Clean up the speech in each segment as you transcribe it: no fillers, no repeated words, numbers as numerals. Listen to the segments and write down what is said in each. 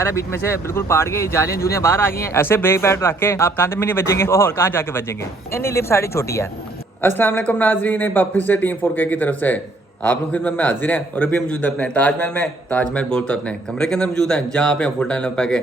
Tyre है बीच में से बिल्कुल पाड़ गए, जालियां जूलियां बाहर आ गई हैं। ऐसे ब्रेक पैड रख के आप कांधे में नहीं बजेंगे तो और कहाँ जाके बजेंगे। इनकी लिप साड़ी छोटी है। अस्सलाम वालेकुम नाजरीन, एक बार फिर से टीम 4K की तरफ से आप लोग खिदमत में हाजिर हैं और अभी मौजूद अपने ताजमहल में। ताजमहल बोलते अपने कमरे के अंदर मौजूद हैं जहाँ पे हम फुल टाइम लगा के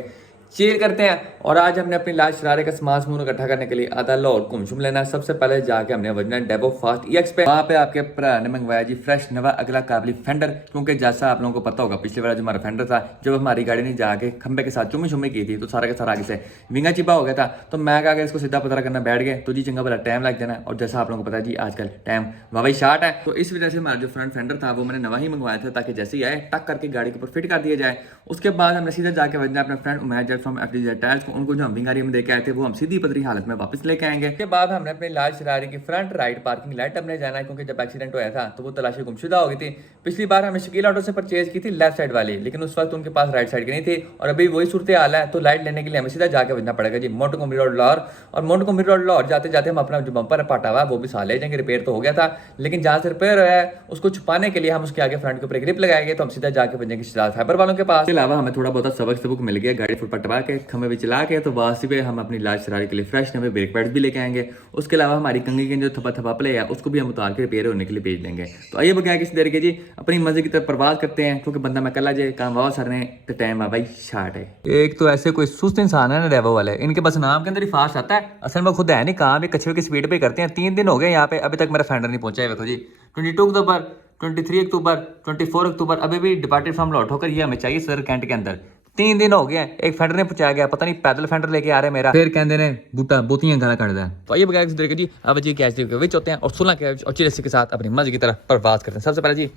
चिल करते हैं। और आज हमने अपनी लाश शरारे का सामान समून इकट्ठा करने के लिए आधा लाहौर घूम लेना है। सबसे पहले जाके हमने वजना डेवो फास्ट EX पे, वहाँ पे आपके भरा ने मंगवाया जी फ्रेश नवा अगला काबली फेंडर। क्योंकि जैसा आप लोगों को पता होगा पिछले वाला जो हमारा फेंडर था, जब हमारी गाड़ी ने जाके खंबे के साथ चुम्मी की थी तो सारा का सारा आगे से विंगा चिपा हो गया था। तो मैं आगे इसको सीधा पता करना बैठ गए तो जी चंगा बड़ा टाइम लग जाना। और जैसा आप लोगों को पता है जी आजकल टाइम वावई शार्ट है, तो इस वजह से हमारा जो फ्रंट फेंडर था वो मैंने नवा ही मंगवाया था ताकि जैसे ही आए टक करके गाड़ी के ऊपर फिट कर दिया जाए। उसके बाद हमने सीधा जाके वजना अपने friend Umair from FDZ tyres को, उनको जो हम विंगारी में देके आए थे वो हम सीधी पतरी हालत में वापस लेके आएंगे। उसके बाद हमने अपनी लाल शरारी की फ्रंट राइट पार्किंग लाइट अपने जाना है क्योंकि जब एक्सीडेंट हुआ था तो वो तलाशी गुमशुदा हो गई थी। पिछली बार हमने शकील ऑटो से परचेज की थी लेफ्ट साइड वाली, लेकिन उस वक्त उनके पास राइट साइड की नहीं थी और अभी वही सूरत हाल है। तो लाइट लेने के लिए हमें सीधा जाके बजना पड़ेगा जी मोंटगोमरी रोड लाहौर। और मोंटगोमरी रोड लाहौर जाते जाते हम अपना जो बम्पर पाटा हुआ वो भी साथ ले जाएंगे। रिपेयर तो हो गया था लेकिन जहाँ से रिपेयर हुआ है उसको छुपाने के लिए हम उसके आगे फ्रंट के ऊपर एक ग्रिप लगाएंगे। तो हम सीधा जाके बजेंगे शहजाद फाइबर वालों के पास। इसके अलावा हमें थोड़ा बहुत सबक मिल गया, गाड़ी फुट पटवा के खम्भे भी चला के तो वासी पे हम अपनी लाश शरारी के लिए फ्रेश नवे ब्रेक पैड्स भी लेके आएंगे। उसके अलावा हमारी कंगी के जो थपा प्ले है उसको भी हम उतार के रिपेयर होने के लिए भेज देंगे। तो आइए बगैर किसी देर के जी अपनी मजे की तरफ प्रवास करते हैं क्योंकि बंदा मैं कल जे काम वाह सर ने तो टाइम भाई शार्ट है। एक तो ऐसे कोई सुस्त इंसान है ना रेवो वाले, इनके बस नाम के अंदर ही फास्ट आता है, असल में खुद है नहीं, काम भी कछुए की स्पीड पे करते हैं। 3 दिन हो गए यहाँ पे, अभी तक मेरा फेंडर नहीं पहुंचा है। देखो जी 22 अक्टूबर 23 अक्टूबर 24 अक्टूबर अभी भी डिपार्टेड फ्रॉम लाहौर होकर ये हमें चाहिए सदर कैंट के अंदर। 3 दिन हो गए हैं, एक फेंडर ने पहुंचाया गया, पता नहीं पैदल फेंडर लेके आ रहे मेरा, फिर कहते ने बूटा बोतियां गाला काट है। तो आइए बगैर किसी जी अब जी कैश विच होते हैं और 16 के और चिरसी के साथ अपनी मर्जी की तरफ प्रवास करते हैं। सबसे पहले जी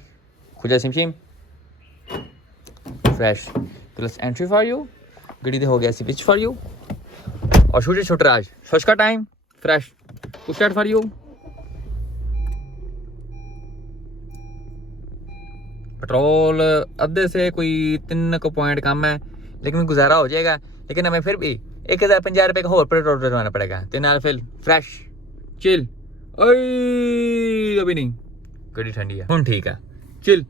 खुजा सिमशिम fresh plus entry for you, गड़ी दे हो गया सी पिच फॉर यू और छोटे छोटे राज शश का time fresh push for you. Petrol अद्धे से कोई 3 को पॉइंट कम है लेकिन गुजारा हो जाएगा, लेकिन हमें फिर भी 1050 रुपये का और पेट्रोल डलवाना पड़ेगा। 3 फिल फ्रेश चिल अभी नहीं, गड्डी ठंडी है हूँ ठीक है चिल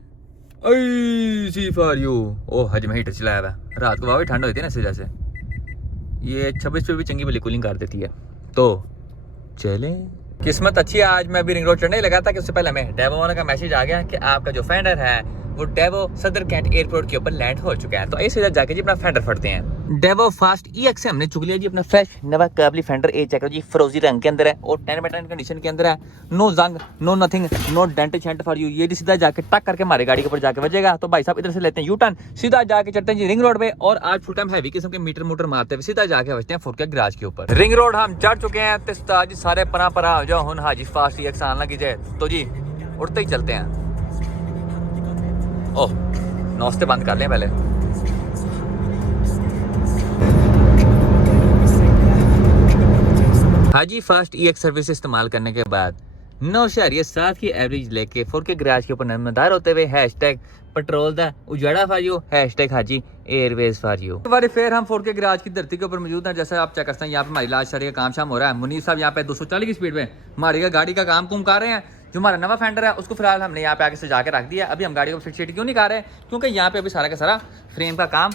सी फॉर यू। ओ हज में हीटर चलाया हुआ, रात को वाह ठंड होती है ना इस वजह से, ये 26 पे भी चंगी भली कूलिंग कर देती है। तो चले किस्मत अच्छी है, आज मैं अभी रिंग रोड चढ़ने लगा था कि उससे पहले हमें डेवो वालों का मैसेज आ गया कि आपका जो फेंडर है वो डेवो सदर कैंट एयरपोर्ट के ऊपर लैंड हो चुका है। तो इस वजह जाके जी अपना फेंडर फटते हैं। डेवो फास्ट EX से हमने चुक लिया जी अपना फ्रेश नवा काबली फेंडर। ए चेक करो जी फरोजी रंग के अंदर है और 10/10 कंडीशन के अंदर है, नो जंग नो नथिंग नो डेंट शेंट फॉर यू। ये जी सीधा जाके टक करके हमारी गाड़ी के ऊपर जाके बजेगा। तो भाई साहब इधर से लेते हैं यू टर्न, सीधा जाके चढ़ते हैं जी रिंग रोड पे और आज फुल टाइम हैवी किस्म के मीटर मोटर मारते हुए सीधा जाके बचते हैं 4K गैराज के ऊपर। रिंग रोड हम चढ़ चुके हैं तो उस्ताद जी सारे परा हो जाओ, हुन हाजी फास्ट EX आने लगी जाए तो जी उड़ते ही चलते हैं। ओह नाश्ते बंद कर लें पहले। हाजी फास्ट EX सर्विस इस्तेमाल करने के बाद 9.7 की एवरेज लेके 4K गैराज के ऊपर नमदार होते हुए हैशटैग पेट्रोल दा उजाड़ा for you, hashtag Haji airways for you. बार फिर हम 4K गैराज की धरती के ऊपर मौजूद हैं। जैसे आप चेक करते हैं यहाँ पे हमारी लाश शरी का काम शाम हो रहा है। मुनीर साहब यहाँ पे 240 की स्पीड में हमारी गाड़ी का काम कुम कर रहे हैं। जो हमारा नवा फेंडर है उसको फिलहाल हमने यहाँ पे आगे सजा के रख दिया। अभी हम गाड़ी को फिट शीट क्यों नहीं कर रहे क्योंकि यहाँ पे अभी सारा का सारा फ्रेम का काम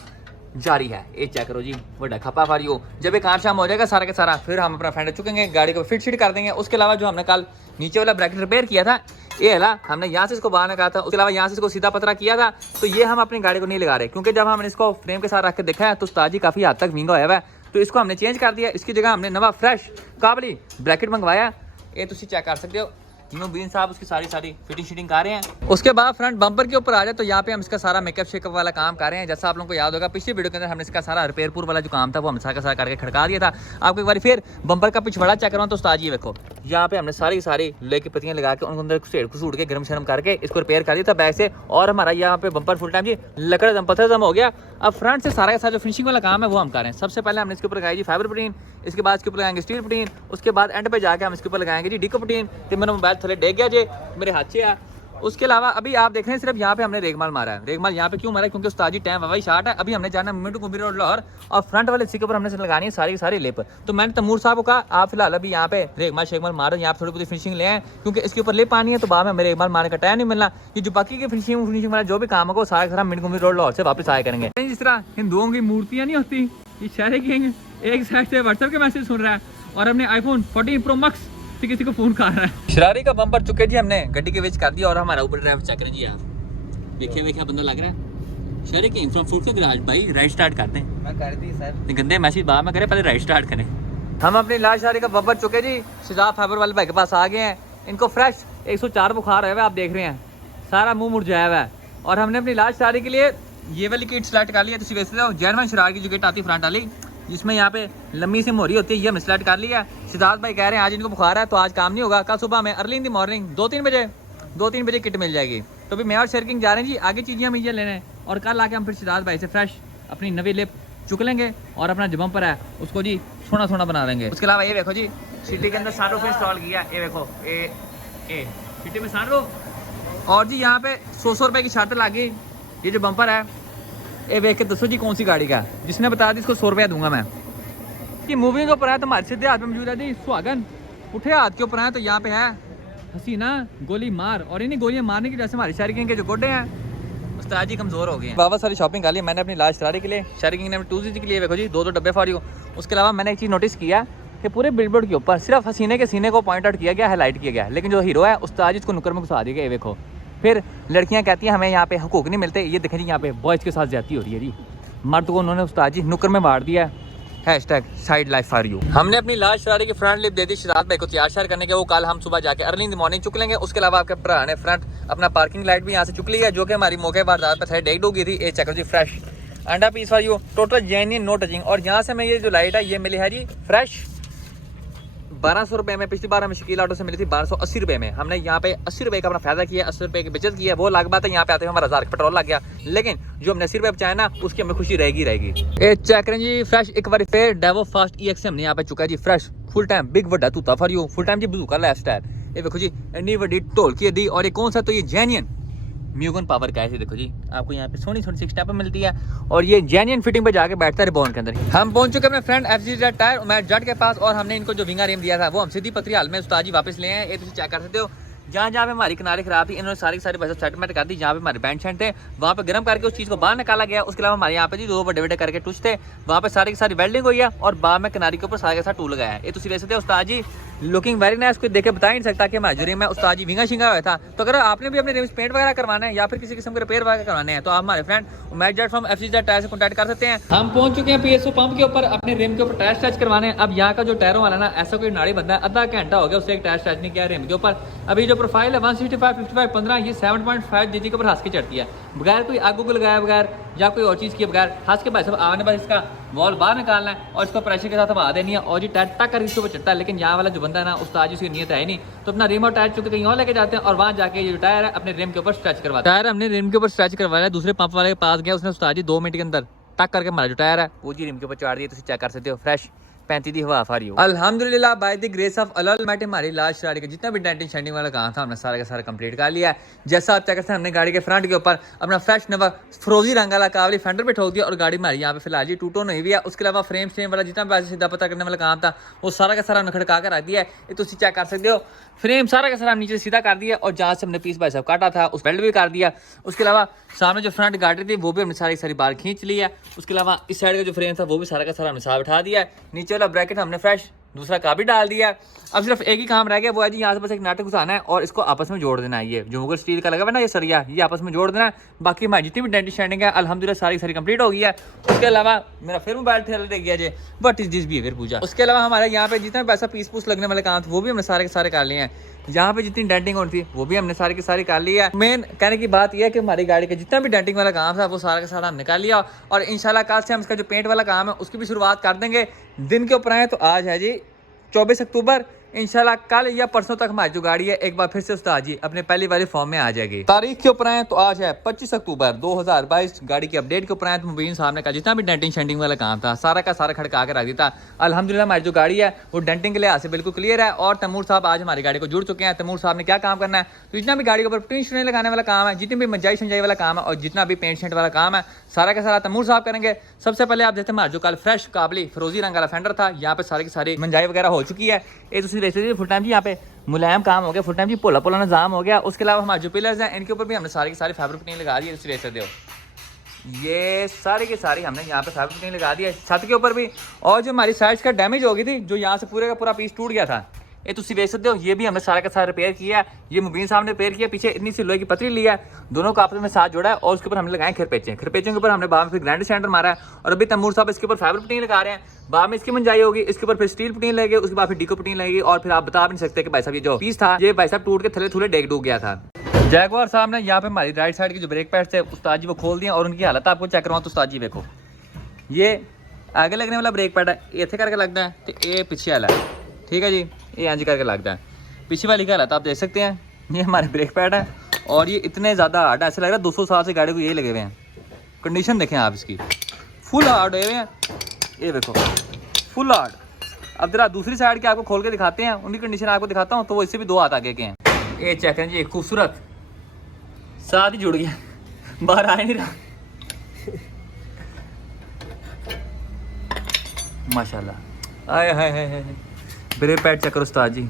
जारी है। ये चेक करो जी बड़ा खपा फॉर यू। जब ये काम शाम हो जाएगा सारा का सारा फिर हम अपना फेंडर चुकेंगे, गाड़ी को फिट शीट कर देंगे। उसके अलावा जो हमने कल नीचे वाला ब्रैकेट रिपेयर किया था ये हला हमने यहाँ से इसको बाहर निकाला था, उसके अलावा यहाँ से इसको सीधा पतरा किया था। तो ये हम अपनी गाड़ी को नहीं लगा रहे क्योंकि जब हमने इसको फ्रेम के साथ रख के देखा है तो उस्ताद जी काफ़ी हद तक महंगा होया हुआ है। तो इसको हमने चेंज कर दिया, इसकी जगह हमने नवा फ्रेश काबली ब्रैकेट मंगवाया। ये तुम चेक कर सकते हो बीन साहब उसकी सारी फिटिंग शीटिंग कर रहे हैं। उसके बाद फ्रंट बम्पर के ऊपर आ जाए तो यहाँ पे हम इसका सारा मेकअप शेकअप वाला काम कर रहे हैं। जैसा आप लोगों को याद होगा पिछली वीडियो के अंदर हमने इसका सारा रिपेयरपुर वाला जो काम था वो हम सारा करके खड़का दिया था। आपको एक बार फिर बम्पर का पिछवाड़ा चेक करवाऊँ तो उस्ताद जी देखो यहाँ पे हमने सारी लेके पत्तियां लगा के उनको अंदर सेड़ घसूट के गर्म शर्म करके इसको रिपेयर कर दिया था बैक से। और हमारा यहाँ पे बम्पर फुल टाइम जी लकड़ दम पत्थर दम हो गया। अब फ्रंट से सारा का सारा जो फिनिशिंग वाला काम है वो हम कर रहे हैं। सबसे पहले हमने इसके ऊपर लगाई जी फाइबर प्रोटीन, इसके बाद इसके ऊपर लगाएंगे स्टील प्रोटीन, उसके बाद एंड पे जाके हम इसके ऊपर लगाएंगे जी डिको प्रोटीन। तो मेरा मोबाइल थले डेग गया जे मेरे हाथ से आ उसके अलावा अभी आप देख रहे हैं सिर्फ यहाँ पे हमने रेगमाल मारा है। रेगमाल यहाँ पे क्यों मारा है? क्योंकि उस्ताद जी टाइम वही शार्ट है। अभी हमने जाना मिंटू कुबीर रोड लाहौर और फ्रंट वाले हिस्से के ऊपर हमने लगानी है सारी की सारी लिप। तो मैंने तमूर साहब को कहा आप फिलहाल अभी यहाँ पे रेगमाल शेगमाल मारो, यहाँ पे थोड़ी बहुत फिनिशिंग ले आए क्योंकि इसके ऊपर लिप आनी है। तो बाद में मेरे रेगमाल मारने का टाइम नहीं मिलना। ये जो बाकी के फिनिशिंग वाला जो भी काम होगा सारा सारा मिंटू कुबीर रोड लाहौर से वापस आया करेंगे। जिस तरह हिंदुओं की मूर्तियाँ नहीं होती, ये शहर की एक साइड से व्हाट्सएप के मैसेज सुन रहा है और हमने आईफोन 14 प्रो मैक्स से किसी को फोन कर रहा है। शरारी का बम्पर चुके जी हमने गड्डी के विच कर दिया और हमारा ऊपर ड्राइवर चेक करें जी। आप देखिए देखिए बंदा लग रहा है। शहरी के फ्रॉम फूड के गराज भाई राइट स्टार्ट करते हैं। मैं कर दी सर, गंदे मैसेज बाद में करें, पहले राइट स्टार्ट करें। हम अपनी लाल शरारी का बम्पर चुके जी शिजाब फाइबर वाले भाई के पास आ गए हैं। इनको फ्रेश 104 बुखार है, आप देख रहे हैं सारा मुंह मुरझाया हुआ है। और हमने अपनी लाल शरारी के लिए ये वाली किट सेलेक्ट कर लिया। वैसे जैनवन शरार की जो किट आती है फ्रंट वाली जिसमें यहाँ पे लंबी सी मोहरी होती है, ये हमने सेलेक्ट कर लिया। सिद्धार्थ भाई कह रहे हैं आज इनको बुखार है तो आज काम नहीं होगा, कल सुबह में अर्ली इन दी मॉर्निंग 2-3 बजे किट मिल जाएगी। तो भी मैं और शेरकिंग जा रहे हैं जी, आगे चीज़ें हम ये लेने और कल आके हम फिर सिद्धार्थ भाई से फ्रेश अपनी नवी लिप चुक लेंगे और अपना जो बम्पर है उसको जी सोना सोना बना लेंगे। उसके अलावा ये देखो जी सिटी के अंदर सनरूफ इंस्टॉल किया, ये देखो ए सिटी में सनरूफ। और जी यहाँ पे 100 रुपये की शर्ट लगी। ये जो बम्पर है ये देख के दसो जी कौन सी गाड़ी का, जिसने बता दी इसको 100 रुपया दूंगा मैं। कि मूवी के ऊपर है तो हमारे सीधे हाथ में मौजूद है जी सुहागन, उठे हाथ के ऊपर है तो यहाँ पे है हसीना गोली मार। और इन्हीं गोलियां मारने की वजह से हमारे शहरी के जो गोडे हैं उस्ताद जी कमजोर हो गए हैं। बाबा सारी शॉपिंग कर ली मैंने अपनी लास्ट शरारी के लिए, शहरी ने 2 के लिए देखो जी 2 डब्बे फॉर यू। उसके अलावा मैंने एक चीज़ नोटिस किया कि पूरे बिलबोर्ड के ऊपर सिर्फ हसीने के सीने को पॉइंट आउट किया गया, हाईलाइट किया गया, लेकिन जो हीरो है उस्ताद जी इसको नुक्कर में घुसा दिया गया। ये देखो फिर लड़कियां कहती हैं हमें यहाँ पे हुकूक नहीं मिलते। ये देखें जी यहाँ पे बॉयज़ के साथ ज्यादती हो रही है जी, मर्द को उन्होंने उस्ताद जी नुक्कर में मार दिया है। #Side life for you. हमने अपनी लास्ट शरारी की फ्रंट लिप दे दी शिदात भाई को तैयार शार करने के, वो कल हम सुबह जाके अर्ली इन द मॉर्निंग चुक लेंगे। उसके अलावा आपके भरा ने फ्रंट अपना पार्किंग लाइट भी यहाँ से चुक ली है जो कि हमारी मौके वारदात पर डेग डूगी थी। ये चेक करो जी फ्रेश अंडा piece for you, total genuine no touching. और यहाँ से मैं ये जो लाइट है ये मिली है जी फ्रेश 1200 रुपये में। पिछली बार हमें शकील ऑटो से मिली थी 1280 रुपये में। हमने यहाँ पे 80 रुपये का अपना फायदा किया, 80 रुपये की बचत की है। वो अलग बात है यहाँ पे आते हुए हमारा 1000 पेट्रोल लग गया, लेकिन जो हमने 80 रुपये बचाए ना उसकी हमें खुशी रहेगी। ये चेक करें जी फ्रेश एक बार फिर डेवो फास्ट EX हमने यहाँ पे चुका है जी फ्रेश फुल टाइम बिग वड्डा तूता फॉर यू, फुल टाइम जी बजूका लाइफ स्टाइल। ये देखो जी इतनी बड़ी ढोल की दी। और ये कौन सा, तो ये जेन्युइन म्यूगन पावर का है। देखो जी आपको यहाँ पे सोनी सोनी 6 स्टेप मिलती है और ये जेन्युइन फिटिंग पे जाके बैठता है रिबॉन के अंदर। हम पहुंच चुके अपने फ्रेंड FZ टायर उमैर जट के पास और हमने इनको जो विंगा रेम दिया था वो हम सीधी पतरी हाल में उस्ताद जी वापस ले आए। ये तुम चेक कर सकते हो जहाँ जहाँ पे हमारी किनारे खराब थी इन्होंने सारी बस सेटमेंट कर दी। जहाँ पे हमारे बैंड शेंट थे वहाँ पे गर्म करके उस चीज़ को बाहर निकाला गया। उसके अलावा हमारे यहाँ पे जी 2 बड़े करके टुच थे, वहाँ पे सारी की सारी वेल्डिंग हुई है और बाद में किनारे के ऊपर सारे के साथ टूल गया है। ये तुम देख सकते हो उस्ताद जी लुकिंग वेरी नाइस, कोई देखे बता ही नहीं सकता कि हमारे रिम में उस्ताद जी विंगा शिंगा हुआ था। तो अगर आपने भी अपने रिम्स पेंट वगैरह करवाना है या फिर किसी किस्म के रिपेयर वगैरह करवाने हैं तो आप हमारे friend Umair Jutt from FZ tyre से कॉन्टैक्ट कर सकते हैं। हम पहुंच चुके हैं PSO पंप के ऊपर अपने रिम के ऊपर टायर स्ट्रेच करवाने। अब यहाँ का जो टायरों वाला ना ऐसा कोई नाड़ी बंदा है, आधा घंटा हो गया उससे एक टायर स्ट्रेच नहीं किया रिम के ऊपर। अभी जो प्रोफाइल है 165 55 15 ये 7.5 GG के ऊपर हंस के चढ़ती है बगैर कोई आगू को लगाया बगैर या कोई और चीज़ किए बगैर। हंस के भाई साहब आने बस इसका वॉल बाहर निकालना है और इसको प्रेशर के साथ हवा देनी है और जी टायर टक कर इसके ऊपर चढ़ता है। लेकिन यहाँ वाला जो बंदा है ना उस्ताद जी उसकी नीयत है नहीं, तो अपना रिम और टायर चुके कहीं और लेके जाते हैं और वहाँ जाके ये जो टायर है अपने रिम के ऊपर स्ट्रेच करवाते हैं। टायर हमने रिम के ऊपर स्ट्रेच करवाया, दूसरे पंप वाले के पास गया, उसने उस्ताद जी 2 मिनट के अंदर टक करके हमारा जो टायर है वो जी रिम के ऊपर चाड़ दिया। तो चेक कर सकते हो फ्रेश 35 दी हवा फॉर यू। अल्हम्दुलिल्लाह by the grace of Allah Almighty हमारी लास्ट शरारी का जितना भी डेंटिंग शेंटिंग वाला काम था हमने सारा का सारा कंप्लीट कर लिया है। जैसा आप चेक करते हैं हमने गाड़ी के फ्रंट के ऊपर अपना फ्रेश नवा फ्रोजी रंग वाला कावली फेंडर पे ठोक दिया और गाड़ी हमारी यहाँ पे फिलहाल जी टूटो नहीं हुई है। उसके अलावा फ्रेम सेम वाला जितना भी सीधा पता करने वाला काम था वो सारा का सारा हमने खड़का कर रख दिया है। ये तुम चेक कर सकते हो फ्रेम सारा का सारा हम नीचे सीधा कर दिया और जहाँ से हमने पीस भाई साहब काटा था उस बेल्ट भी कर दिया। उसके अलावा सामने जो फ्रंट गाड़ी थी वो भी हमने सारी सारी बार खींच ली है। उसके अलावा इस साइड का जो फ्रेम था वो भी सारा का सारा हमने साफ उठा दिया है। नीचे वाला ब्रैकेट हमने फ्रेश दूसरा का भी डाल दिया। अब सिर्फ एक ही काम रह गया वो है जी यहाँ से बस एक नाटक घुसाना है और इसको आपस में जोड़ देना है। ये जो मुगल स्टील का लगा हुआ ना ये सरिया ये आपस में जोड़ देना है। बाकी हमारी जितनी भी डेंटिंग शेंटिंग है अल्हम्दुलिल्लाह सारी सारी कंप्लीट हो गई है। उसके अलावा मेरा फिर मोबाइल ठेल दे गया जी व्हाट इज दिस बिहेवियर पूजा। उसके अलावा हमारे यहाँ पे जितना पैसा पीस पूस लगने वाले काम थे वो भी हमने सारे के सारे कर लिए हैं। यहाँ पे जितनी डेंटिंग होनी थी वो भी हमने सारी की सारी कर ली है। मेन कहने की बात यह है कि हमारी गाड़ी का जितना भी डेंटिंग वाला काम था वो सारा का सारा हमने कर लिया और इंशाल्लाह कल से हम इसका जो पेंट वाला काम है उसकी भी शुरुआत कर देंगे। दिन के ऊपर आए तो आज है जी 24 अक्टूबर। इंशाल्लाह कल या परसों तक हमारी जो गाड़ी है एक बार फिर से उस्ताद जी अपने पहली वाली फॉर्म में आ जाएगी। तारीख के ऊपर आए तो आज है 25 अक्टूबर 2022। गाड़ी के अपडेट के ऊपर आए तो मुबीन साहब ने कहा जितना भी डेंटिंग शेंटिंग वाला काम था सारा का सारा खड़का के रख दिया था। अल्हम्दुलिल्लाह हमारी जो गाड़ी है वो डेंटिंग के लिहाज से बिल्कुल क्लियर है। और तैमूर साहब आज हमारी गाड़ी को जुड़ चुके हैं। तैमूर साहब ने क्या काम करना है, तो जितना भी गाड़ी के ऊपर टिन शिन लगाने वाला काम है, जितनी भी मंजाई शंजाई वाला काम है और जितना भी पेंट शेंट वाला काम है सारा का सारा तैमूर साहब करेंगे। सबसे पहले आप देखते हैं हमारा जो कल फ्रेश काबली फिरोजी रंग वाला फेंडर था, यहाँ पे सारी की सारी मंजाई वगैरह हो चुकी है। ये तो देखते फुल टाइम जी यहाँ पे मुलायम काम हो गया, फुल टाइम जी पोला पोला निजाम हो गया। उसके अलावा हमारे जो पिलर्स हैं इनके ऊपर भी हमने सारी की सारी फैब्रिक नहीं लगा दी है। इस रेस दो ये सारी की सारी हमने यहाँ पे फैब्रिक नहीं लगा दिया छत के ऊपर भी। और जो हमारी साइड्स का डैमेज हो गई थी, जो यहाँ से पूरे का पूरा पीस टूट गया था, ये तुम देख सकते हो, ये भी हमने सारा का सारा रिपेयर किया है। ये मुबीन साहब ने रिपेयर किया। पीछे इतनी सी लोहे की पतरी ली है, दोनों को आपस में साथ जोड़ा है और उसके ऊपर हमने लगाए खिरपेचे। खिरपेचों के ऊपर हमने बाद में फिर ग्राइंडर स्टैंडर मारा है। और अभी तैमूर साहब इसके ऊपर फैब्रिक पट्टी लगा रहे हैं। बाद में इसकी मंजाई होगी, इसके ऊपर फिर स्टील पट्टी लगेगी, उसके बाद फिर डीको पट्टी लगेगी। और फिर आप बता भी नहीं सकते कि भाई साहब ये जो पीस था ये भाई साहब टूट के थले थूले डेग डूब गया था। जैगवार साहब ने यहाँ पे हमारी राइट साइड की जो ब्रेक पैड्स थे उस्ताद जी वो खोल दिए और उनकी हालत आपको चेक करवाऊँ तो उस्ताद जी देखो, ये आगे लगने वाला ब्रेक पैड है, इतने करके लगता है, तो ये पीछे वाला है, ठीक है जी, ये इंज करके लगता है। पीछे वाली की हालत आप देख सकते हैं, ये हमारे ब्रेक पैड है और ये इतने ज़्यादा हार्ड है, ऐसा लग रहा है 200 साल से गाड़ी को ये लगे हुए हैं। कंडीशन देखें आप इसकी, फुल हार्ड हुए हैं, ये देखो फुल हार्ड। अब जरा दूसरी साइड के आपको खोल के दिखाते हैं, उनकी कंडीशन आपको दिखाता हूँ, तो वो इससे भी 2 हाथ आगे के हैं। ये चेक करें जी, खूबसूरत साथ ही जुड़ गया, बाहर आ नहीं रहा माशाल्लाह। आए हाय हाय हाय, ब्रेक पैड चेक करो उस्ताद जी,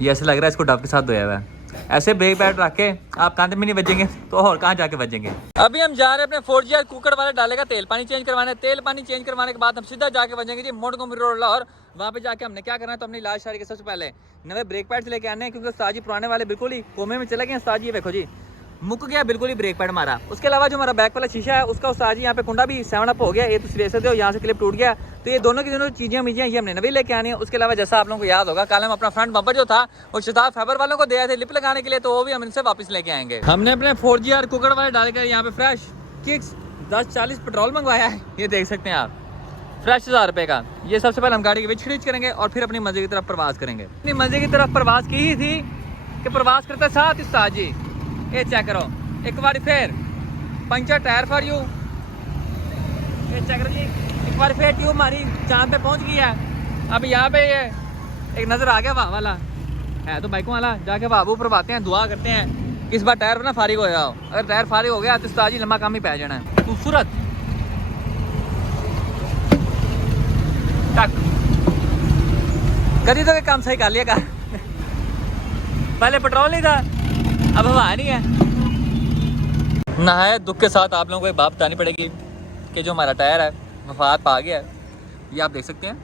ये ऐसे लग रहा है इसको डब के साथ धोया हुआ है। ऐसे ब्रेक पैड रख के आप कांधे में नहीं बजेंगे तो और कहाँ जाके बजेंगे। अभी हम जा रहे हैं अपने 4GR कुकर वाले डाले का तेल पानी चेंज करवाने। तेल पानी चेंज करवाने के बाद हम सीधा जाके बजेंगे जी मोंटगोमरी रोड लाहौर। वहाँ पे जाके हमने क्या करना है, तो अपनी इलाज शारी के सबसे पहले नए ब्रेक पैड्स लेके आने हैं, क्योंकि उस्ताद जी पुराने वाले बिल्कुल ही कोमे में चले गए। उस्ताद जी देखो जी मुक गया बिल्कुल ही ब्रेक पैड हमारा। उसके अलावा जो हमारा बैक वाला शीशा है उसका उस्ताद जी यहाँ पे कुंडा भी 7 अप हो गया, ये तो सिरे से यहाँ से क्लिप टूट गया। तो ये दोनों की दोनों चीज़ें मीजें ये हमने नवी लेके आनी है। उसके अलावा जैसा आप लोगों को याद होगा कल हम अपना फ्रंट बम्पर जो था वो शताब फाइबर वालों को दिया थे लिप लगाने के लिए, तो वो भी हम इनसे वापस लेके आएंगे। हमने अपने 4GR कुकर वाले डालकर यहाँ पे फ्रेश किक्स 1040 पेट्रोल मंगवाया है, ये देख सकते हैं आप, फ्रेश 1000 रुपये का। ये सबसे पहले हम गाड़ी की विच खरीद करेंगे और फिर अपनी मजे की तरफ प्रवास करेंगे। अपनी मजे की तरफ प्रवास की ही थी कि प्रवास करते साथ उस्ताद जी ये चेक करो एक बार फिर पंचर टायर फॉर यू, ये चेक करो जी एक बार फिर ट्यूब हमारी चांद पे पहुंच गई है। अब यहाँ पे ये एक नज़र आ गया वाह वाला है तो बाइकों वाला, जाके वाह वो प्रभाते हैं, दुआ करते हैं इस बार टायर ना फारिग हो जाओ। अगर टायर फारिग हो गया तो उस्ताद जी लम्बा काम ही पै जाना है। खूबसूरत तक कभी तो काम सही कर लिया कर पहले पेट्रोल नहीं था अब हवा नहीं है। नहायत दुख के साथ आप लोगों को एक बात बतानी पड़ेगी कि जो हमारा टायर है वफात पा गया है। ये आप देख सकते हैं,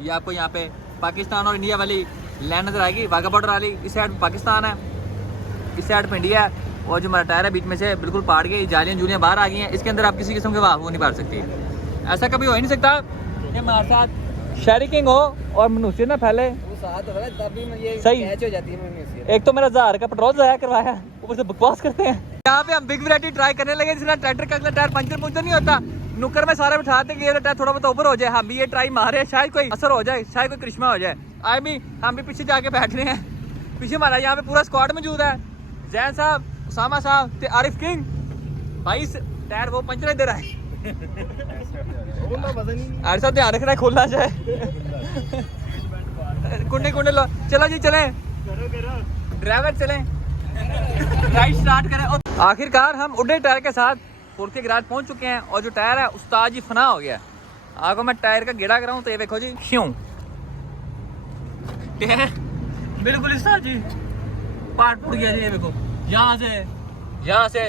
ये आपको यहाँ पे पाकिस्तान और इंडिया वाली लाइन नज़र आएगी, वाघा बॉर्डर वाली। इस साइड पाकिस्तान है, इस साइड पे इंडिया है। और जो हमारा टायर है बीच में से बिल्कुल पाड़ गई, जालियाँ जूलियाँ बाहर आ गई हैं। इसके अंदर आप किसी किस्म के वाह वो नहीं पाड़ सकती, ऐसा कभी हो ही नहीं सकता। ये हमारे साथ शेरी किंग हो और मनुष्य ना फैले सही हो जाती है। एक तो मेरा 1000 का पेट्रोल ज़ाया करवाया, ऊपर से बकवास करते हैं। यहाँ पे हम बिग वैरायटी ट्राई करने लगे, जिसमें ट्रैक्टर का अगला टायर पंचर पुंचर नहीं होता, नुक्कर में सारे बिठाते कि ये टायर थोड़ा बहुत ऊपर हो जाए, हम भी ये ट्राई मारे, शायद कोई असर हो जाए, शायद कोई करिश्मा हो जाए। आज भी हम भी पीछे जाके बैठ रहे हैं। पीछे हमारा यहाँ पे पूरा स्क्वाड मौजूद है, जैन साहब, उसामा साहब, आरिफ किंग भाई। टायर वो पंचर इधर आए, आरिफ साहब ध्यान रखना खोलना जाए। कुंडे कुंडे लो, चलो जी चले ड्राइवर चले, राइड स्टार्ट करें। आखिरकार हम उड़े टायर के साथ 4K गैराज पहुंच चुके हैं और जो टायर है उस्ताद जी फना हो गया। आपको मैं टायर का गेड़ा कराऊं तो ये देखो जी क्यों बिल्कुल उस्ताद जी पार्ट टूट गया जी। ये देखो यहाँ से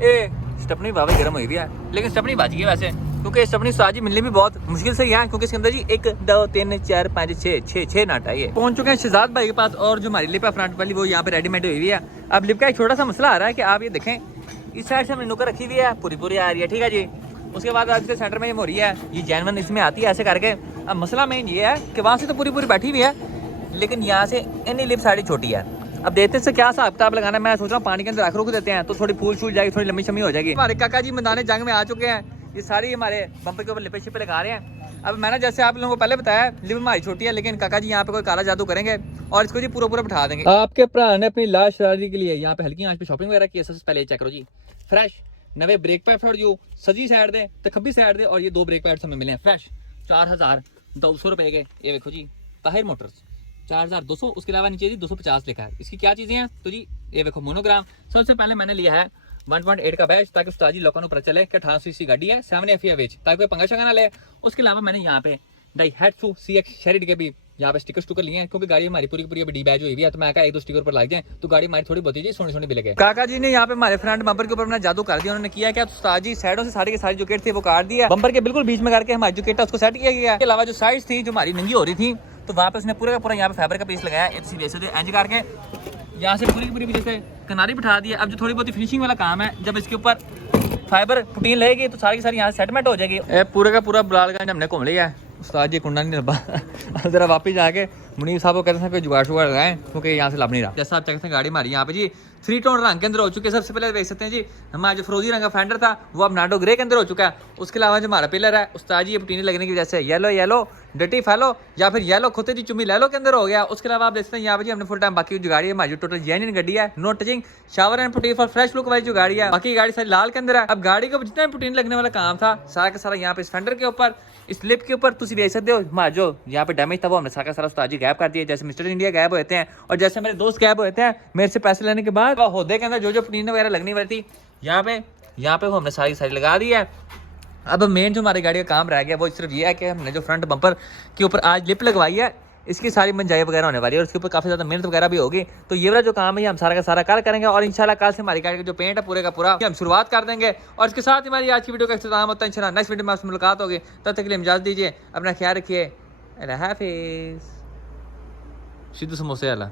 ए स्टपनी बाबा गर्म हुई भी है, लेकिन स्टपनी बच गई वैसे, क्योंकि स्टपनी उस्ताद जी मिलनी भी बहुत मुश्किल से ही है, क्योंकि इसके अंदर जी 1 2 3 4 5 6 नट है। ये पहुंच चुके हैं शहजाद भाई के पास और जो हमारी लिप है फ्रंट वाली वो यहाँ पे रेडीमेड हुई हुई है। अब लिप का एक छोटा सा मसला आ रहा है कि आप ये देखें, इस साइड से हमने नुकर रखी हुई है, पूरी आ रही है, ठीक है जी। उसके बाद इसके सेंटर में ये हो रही है, ये जैनवन इसमें आती है ऐसे करके। अब मसला मेन ये है कि वहाँ से तो पूरी बैठी हुई है, लेकिन यहाँ से इन्हीं लिप साड़ी छोटी है। अब देखते से क्या हिसाब किताब लगाना, मैं सोच रहा हूँ पानी के अंदर रख रुक देते हैं तो थोड़ी फूल छूल जाएगी, थोड़ी लंबी शमी हो जाएगी। हमारे काका जी मैदान जंग में आ चुके हैं, ये सारी हमारे बम्पर के ऊपर लिपे शिपे लगा रहे हैं। अब मैंने जैसे आप लोगों को पहले बताया लिप हमारी छोटी है, लेकिन काका जी यहाँ पे कोई काला जादू करेंगे और इसको जी पूरा बिठा देंगे। आपके भरा ने अपनी लाश शरारती के लिए यहाँ पे हल्की आंच पे शॉपिंग वगैरह की है। सबसे पहले चेक करो जी, फ्रेश नवे ब्रेक पैड जो सजी साइड दे तो खब्बी साइड दे, और ये 2 ब्रेक पैड्स हमें मिले हैं फ्रेश 4200 रुपए के। ये देखो जी ताहिर मोटर्स 4200, उसके अलावा नीचे जी 250 लिखा है। इसकी क्या चीज़ें हैं तो जी ये देखो मोनोग्राम। सबसे पहले मैंने लिया है 1.8 का बैच, ताकि उस्ताद जी लोगों को पता चले कि 1800 गाड़ी है 7 FE वेच, ताकि कोई पंगा शंगा ना ले। उसके अलावा मैंने यहाँ पे डाई हेडफू CX शेरिड के भी यहाँ पे स्टिकर लिए हैं, क्योंकि गाड़ी हमारी पूरी की पूरी डी बैच हुई है, तो मैं कहा 1-2 स्टिकर पर लग जाए तो गाड़ी हमारी थोड़ी बहुत ही सोनी भी लगे। काका जी ने यहाँ पे हमारे फ्रंट बम्पर के ऊपर अपना जादू कर दिया। उन्होंने किया क्या, उस्ताद जी साइडों से सारी की सारी जो किट थी वो काट दिया, बम्पर के बिल्कुल बीच में करके हमारी जो किट है उसको सेट किया गया। इसके अलावा जो साइड्स थी जो हमारी नंगी हो रही थी, तो वहाँ पे उसने पूरा का पूरा यहाँ पे फाइबर का पीस लगाया, एंज करके यहाँ से पूरी की पूरी जैसे किनारी बिठा दिया। अब जो थोड़ी बहुत फिनिशिंग वाला काम है, जब इसके ऊपर फाइबर पुटीन लगेगी तो सारी की सारी यहाँ सेटमेंट हो जाएगी। पूरे का पूरा बुलालगंज हमने घूम लिया है। उस्ताद जी कुंडा नहीं लगा जरा वापिस जाके मुनीर साहब को कहते हैं कोई जुगाड़ शुगाड़ लगाएं, क्योंकि यहाँ से लग नहीं रहा। जैसा आप चेक हैं गाड़ी हमारी यहाँ पे जी 3 टोन रंग के अंदर हो चुके हैं। सबसे पहले देख सकते हैं जी हमारा जो फिरोजी रंग का फेंडर था वो अब नाडो ग्रे के अंदर हो चुका है। उसके अलावा जो हमारा पिलर है उस्ताद जी ये पुटीनी लगने की वजह से येलो डटी फैलो या फिर येलो खुदे जी चुम्मी लैलो के अंदर हो गया। उसके अलावा आप देखते हैं यहाँ पे जी हमने फुल टाइम बाकी जो गाड़ी है हमारी टोटल जेन्युइन गाड़ी है, नो टचिंग शावर एंड पुटीन फॉर फ्रेश लुक वाली जो गाड़ी है। बाकी गाड़ी सारी लाल के अंदर है। अब गाड़ी को जितना भी पुटीन लगने वाला काम था सारा का सारा यहाँ पे इस फेंडर के ऊपर इस लिप के ऊपर तुम देख सकते हो। हमारा जो यहाँ पे डैमेज था वो हमने सारा उस्ताद जी गायब कर दिया, जैसे मिस्टर इंडिया गायब होते हैं और जैसे मेरे दोस्त गायब होते हैं मेरे से पैसे लेने के बाद। होदे के अंदर जो पुटीन वगैरह लगने वाली थी यहाँ पे वो हमने सारी लगा दी है। अब मेन जो हमारी गाड़ी का काम रह गया वो सिर्फ ये है कि हमने जो फ्रंट बम्पर के ऊपर आज लिप लगवाई है, इसकी सारी मंजाई वगैरह होने वाली है और इसके ऊपर काफ़ी ज़्यादा मेहनत वगैरह भी होगी। तो ये वाला जो काम है ये हम सारा का सारा कल करेंगे और इंशाल्लाह कल से हमारी गाड़ी का जो पेंट है पूरे का पूरा हम शुरुआत कर देंगे। और इसके साथ ही हमारी आज की वीडियो का इख्तिताम होता है। इंशाल्लाह नेक्स्ट वीडियो में आपसे मुलाकात होगी, तब तक के लिए इजाज़त दीजिए, अपना ख्याल रखिए। अल्लाह हाफिज़। सिद्धू समोसे वाला।